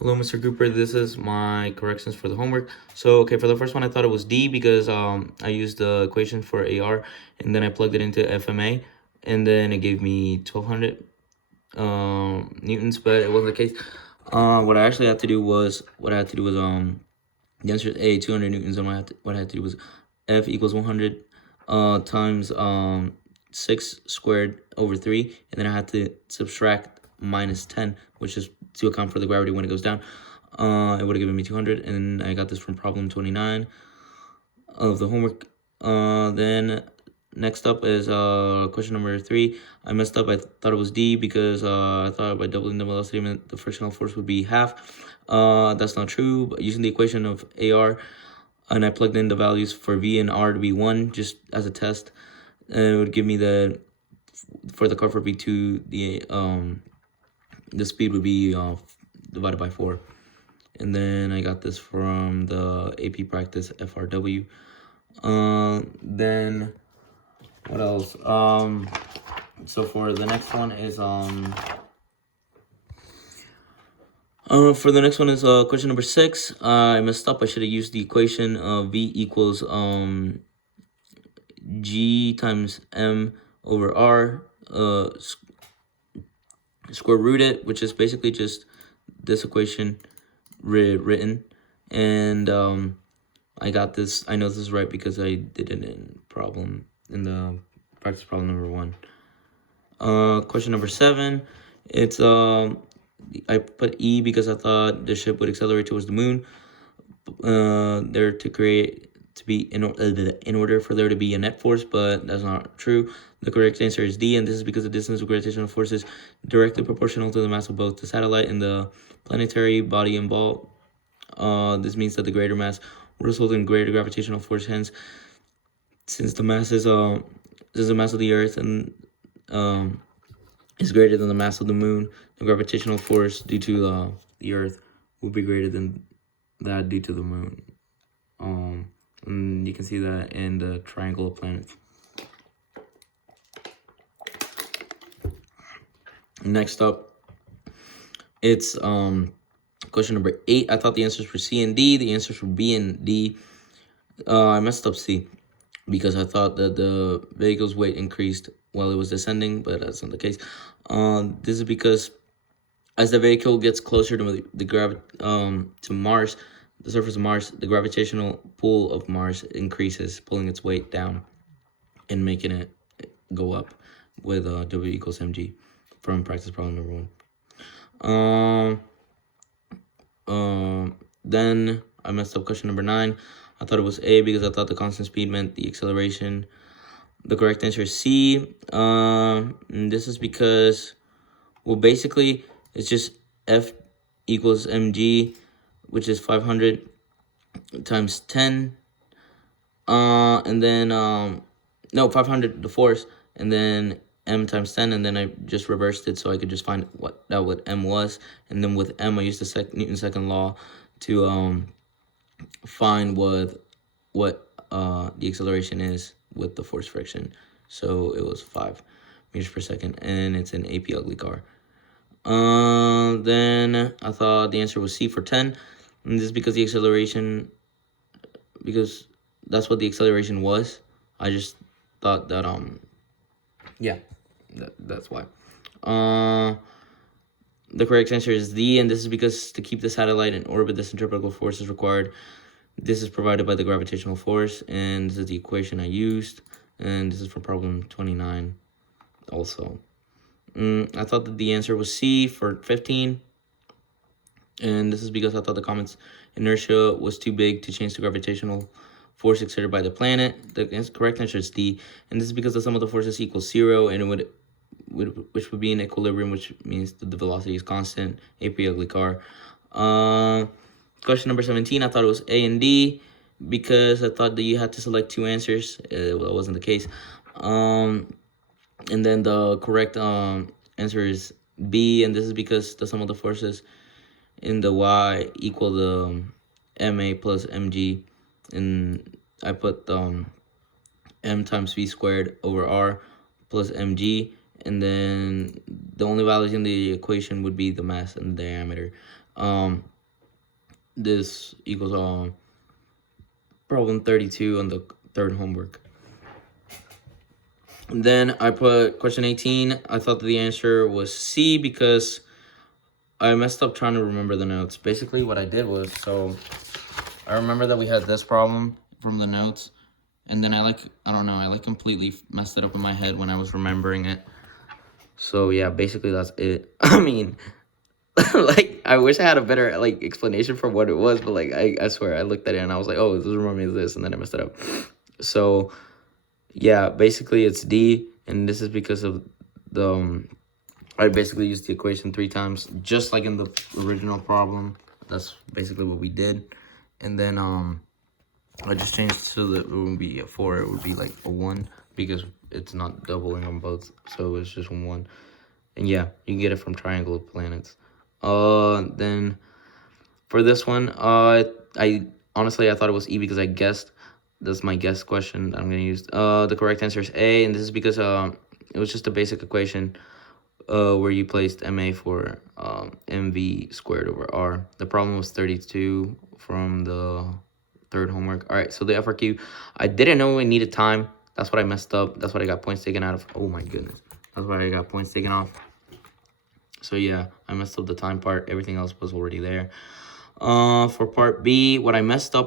Hello, Mr. Cooper. This is my corrections for the homework. So, okay, for the first one, I thought it was D because I used the equation for AR and then I plugged it into FMA and then it gave me 1200 newtons, but it wasn't the case. What I actually had to do was the answer is A, 200 newtons, and what I had to do was F equals 100 times 6 squared over 3, and then I had to subtract minus 10, which is to account for the gravity when it goes down. It would have given me 200, and I got this from problem 29 of the homework. Then next up is question number 3. I messed up. I thought it was D because I thought by doubling the velocity the frictional force would be half. That's not true. But using the equation of AR, and I plugged in the values for V and R to be 1 just as a test, and it would give me for the car for V2 the speed would be divided by 4. And then I got this from the AP practice FRW. Then what else? So for the next one is question number 6. I messed up. I should have used the equation of V equals G times M over R square root it, which is basically just this equation written. And I got this. I know this is right because I did it in the practice problem number 1. Question number 7. It's I put E because I thought the ship would accelerate towards the moon. In order for there to be a net force, but that's not true. The correct answer is D, and this is because the distance of gravitational force is directly proportional to the mass of both the satellite and the planetary body and ball. This means that the greater mass will result in greater gravitational force. Hence, since the mass is the mass of the Earth and is greater than the mass of the moon, the gravitational force due to the Earth will be greater than that due to the moon. And you can see that in the triangle of planets. Next up, it's question number 8. I thought the answers were C and D. The answers were B and D. I messed up C because I thought that the vehicle's weight increased while it was descending, but that's not the case. This is because as the vehicle gets closer to to Mars, the surface of Mars, the gravitational pull of Mars increases, pulling its weight down and making it go up with W equals mg from practice problem number 1. Then I messed up question number 9. I thought it was A because I thought the constant speed meant the acceleration. The correct answer is C. And this is because, well, basically, it's just F equals mg, which is 500 times 10. And then, no, 500, the force, and then m times 10, and then I just reversed it so I could just find what m was. And then with m, I used the Newton's second law to find what the acceleration is with the force friction. So it was 5 meters per second, and it's an AP ugly car. Then I thought the answer was C for 10, and this is because because that's what the acceleration was. I just thought that yeah, that's why. The correct answer is D, and this is because to keep the satellite in orbit, the centripetal force is required. This is provided by the gravitational force, and this is the equation I used, and this is for problem 29 also. I thought that the answer was C for 15, and this is because I thought the comet's inertia was too big to change the gravitational force exerted by the planet. The correct answer is D, and this is because the sum of the forces equals 0, and which would be in equilibrium, which means that the velocity is constant. AP ugly car. Question number 17, I thought it was A and D because I thought that you had to select 2 answers. Well, that wasn't the case. And then the correct answer is B, and this is because the sum of the forces in the Y equal the MA plus MG, and I put M times V squared over R plus MG, and then the only values in the equation would be the mass and the diameter. this equals problem 32 on the third homework. And then I put question 18. I thought that the answer was C because I messed up trying to remember the notes. Basically, what I did was, so I remember that we had this problem from the notes, and then I don't know, I completely messed it up in my head when I was remembering it. So yeah, basically that's it. I mean, like, I wish I had a better, like, explanation for what it was, but, like, I swear, I looked at it and I was like, oh, this reminds me of this, and then I messed it up. So, yeah, basically it's D, and this is because of the, I basically used the equation 3 times, just like in the original problem. That's basically what we did. And then, I just changed so that it wouldn't be a 4, it would be, like, a 1, because it's not doubling on both, so it's just 1. And yeah, you can get it from Triangle of Planets. Then for this one, I honestly, I thought it was E because I guessed. That's my guess question that I'm gonna use. The correct answer is A, and this is because it was just a basic equation where you placed MA for MV squared over R. The problem was 32 from the third homework. All right, so the FRQ, I didn't know it needed time. That's what I messed up. That's what I got points taken out of. Oh my goodness, that's why I got points taken off. So yeah, I messed up the time part. Everything else was already there. For part B, what I messed up